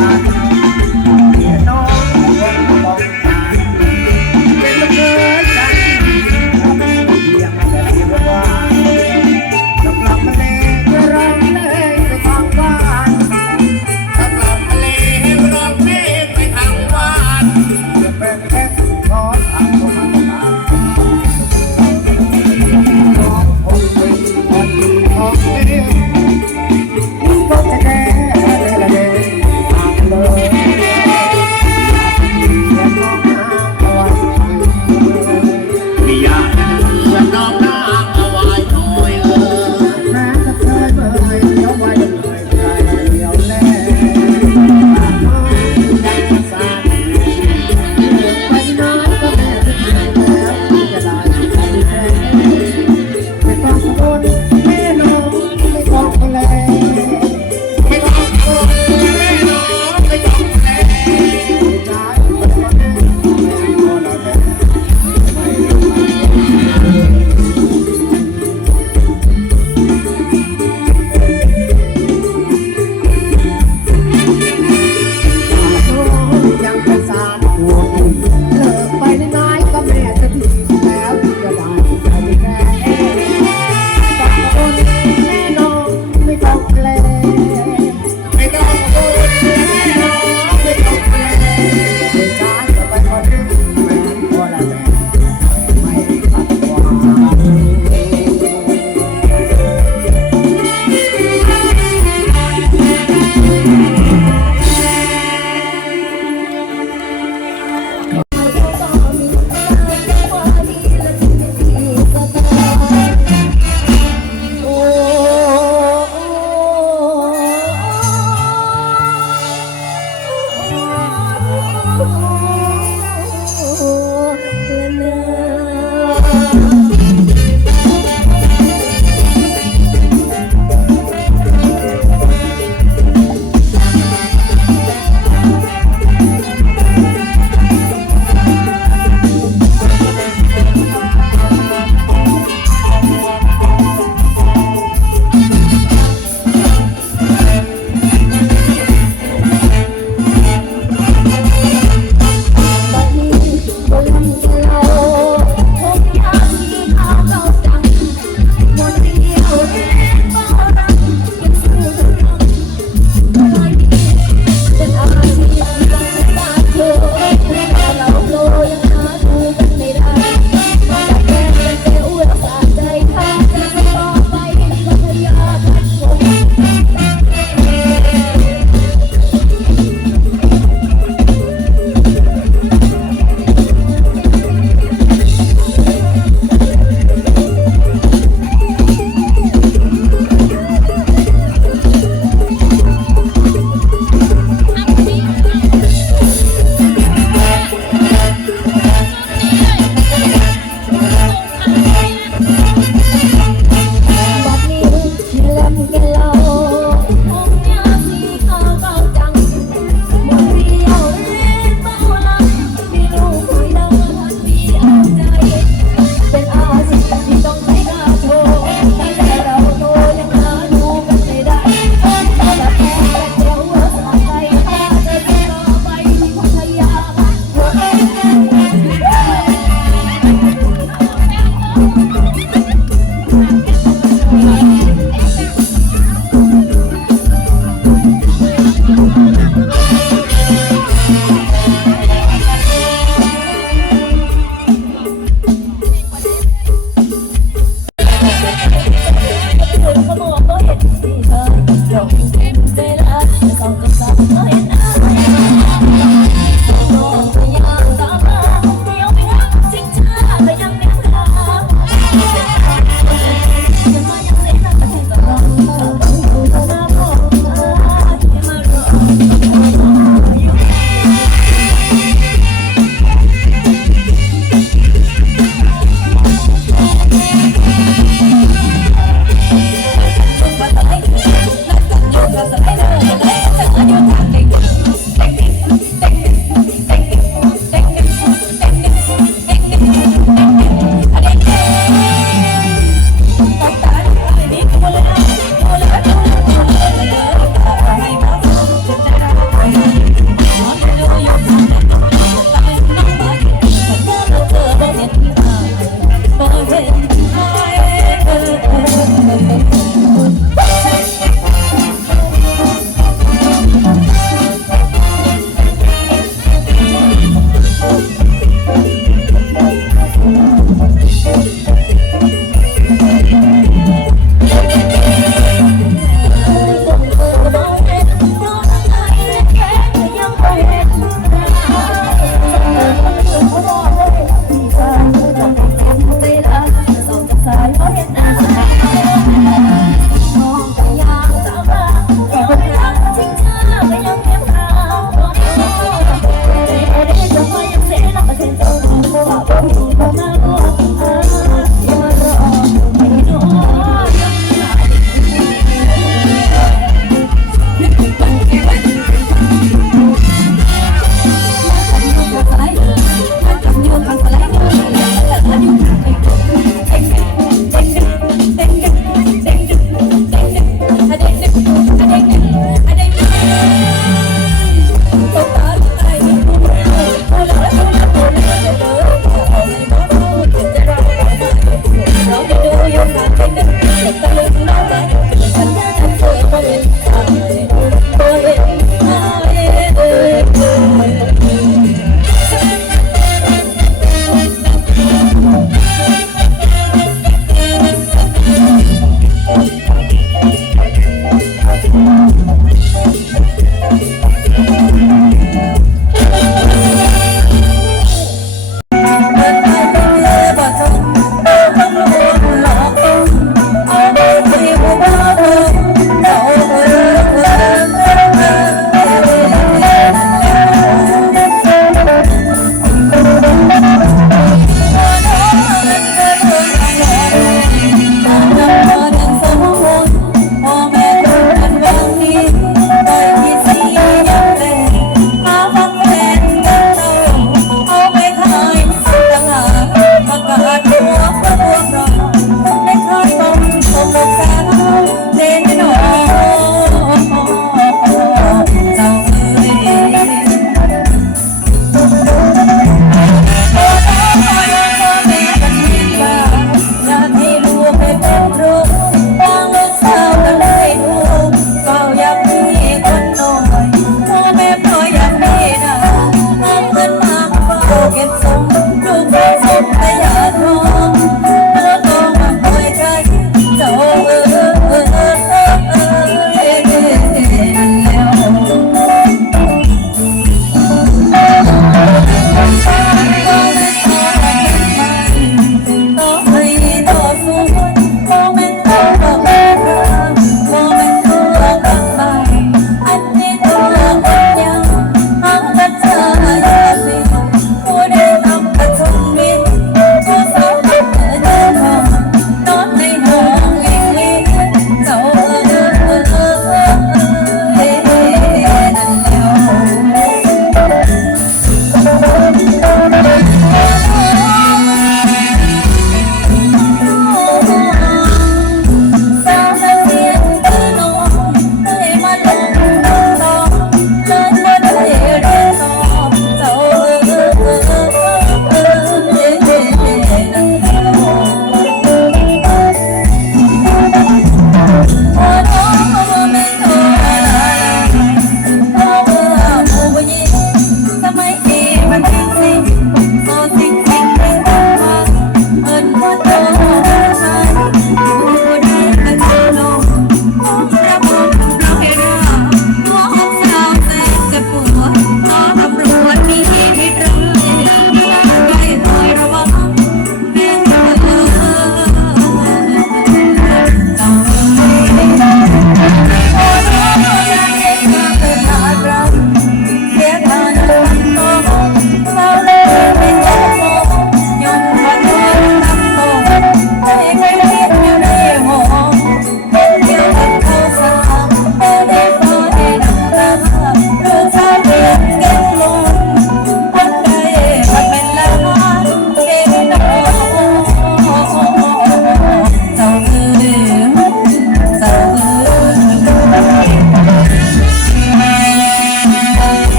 กัน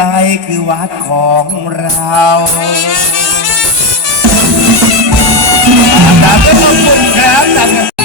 ใจคือวัดของเราต่างก็ต้องปวดแขนต่าง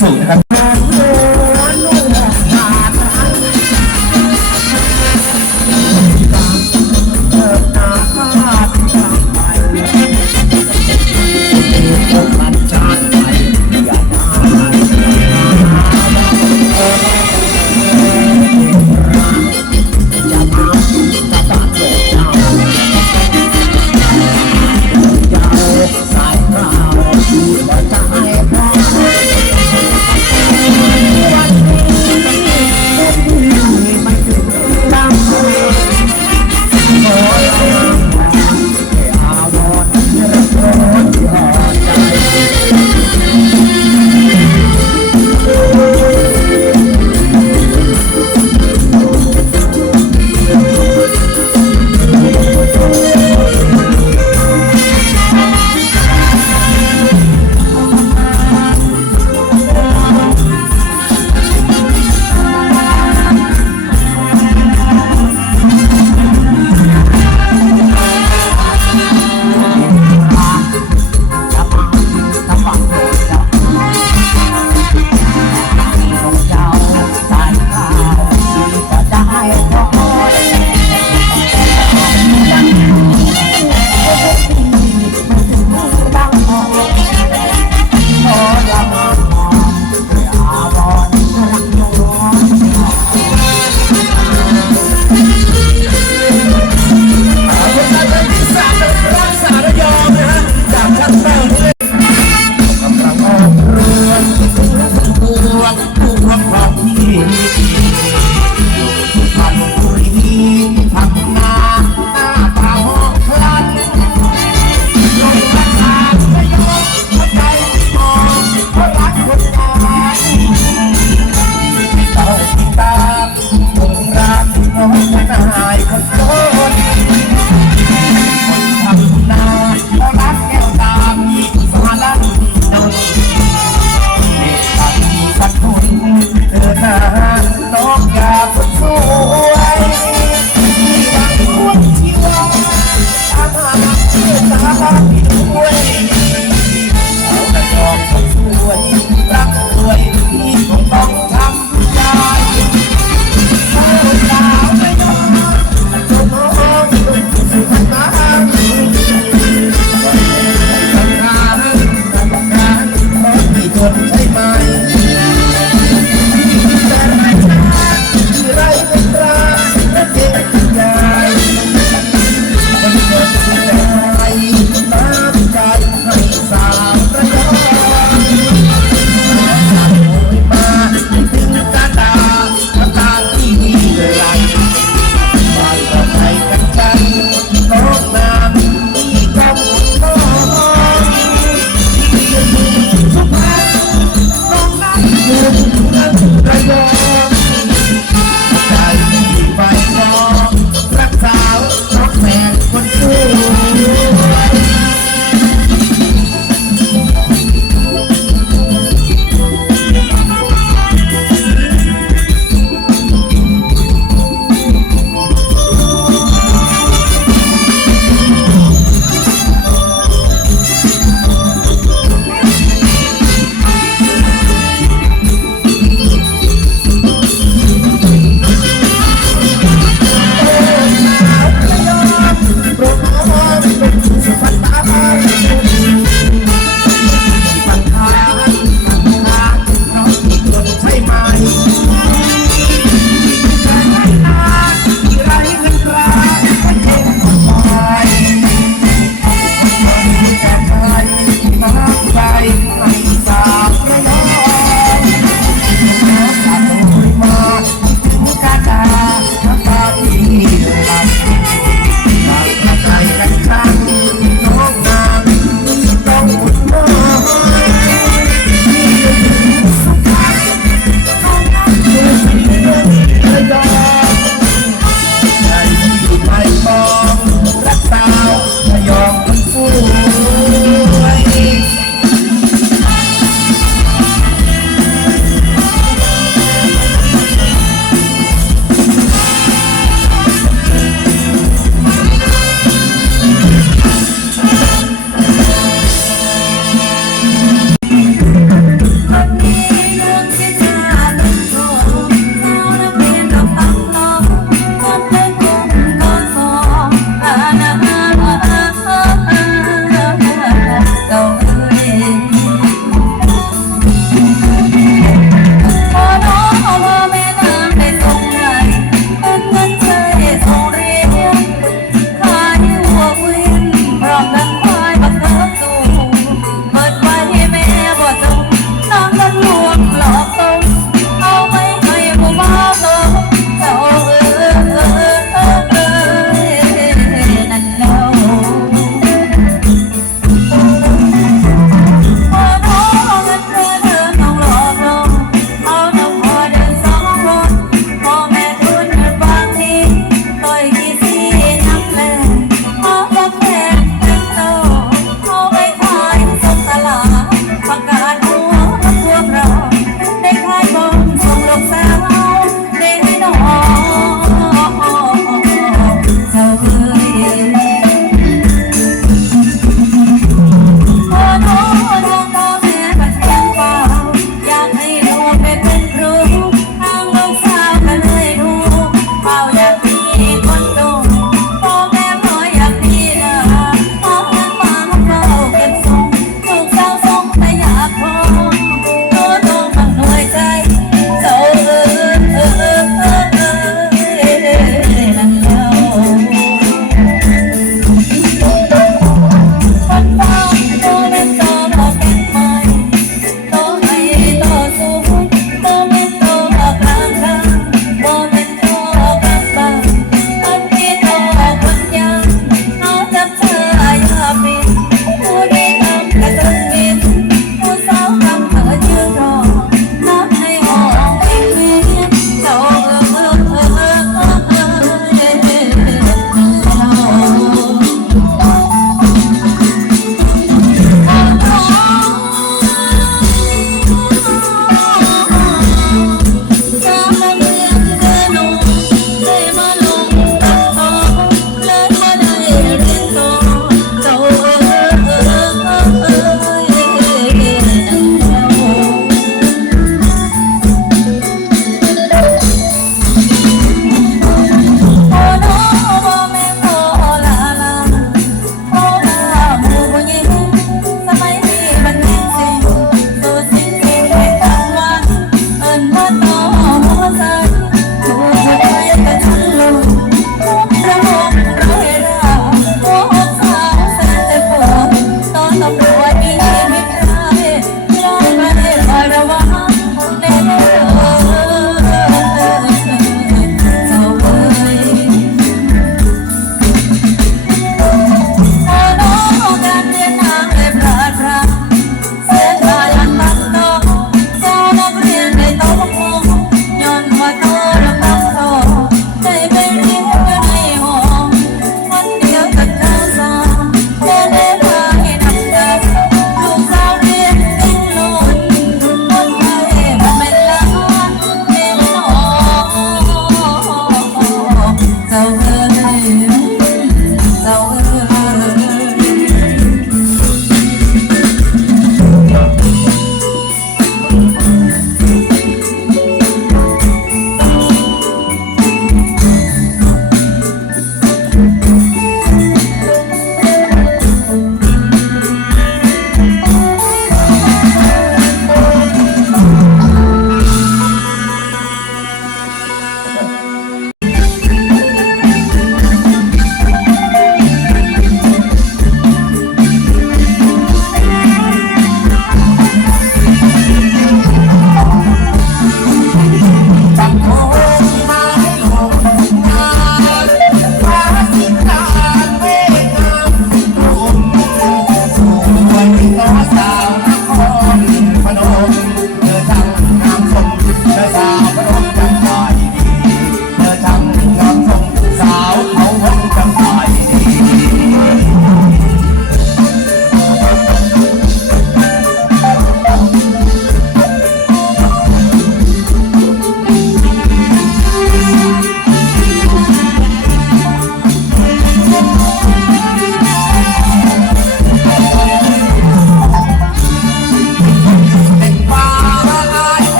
สูงนะครับ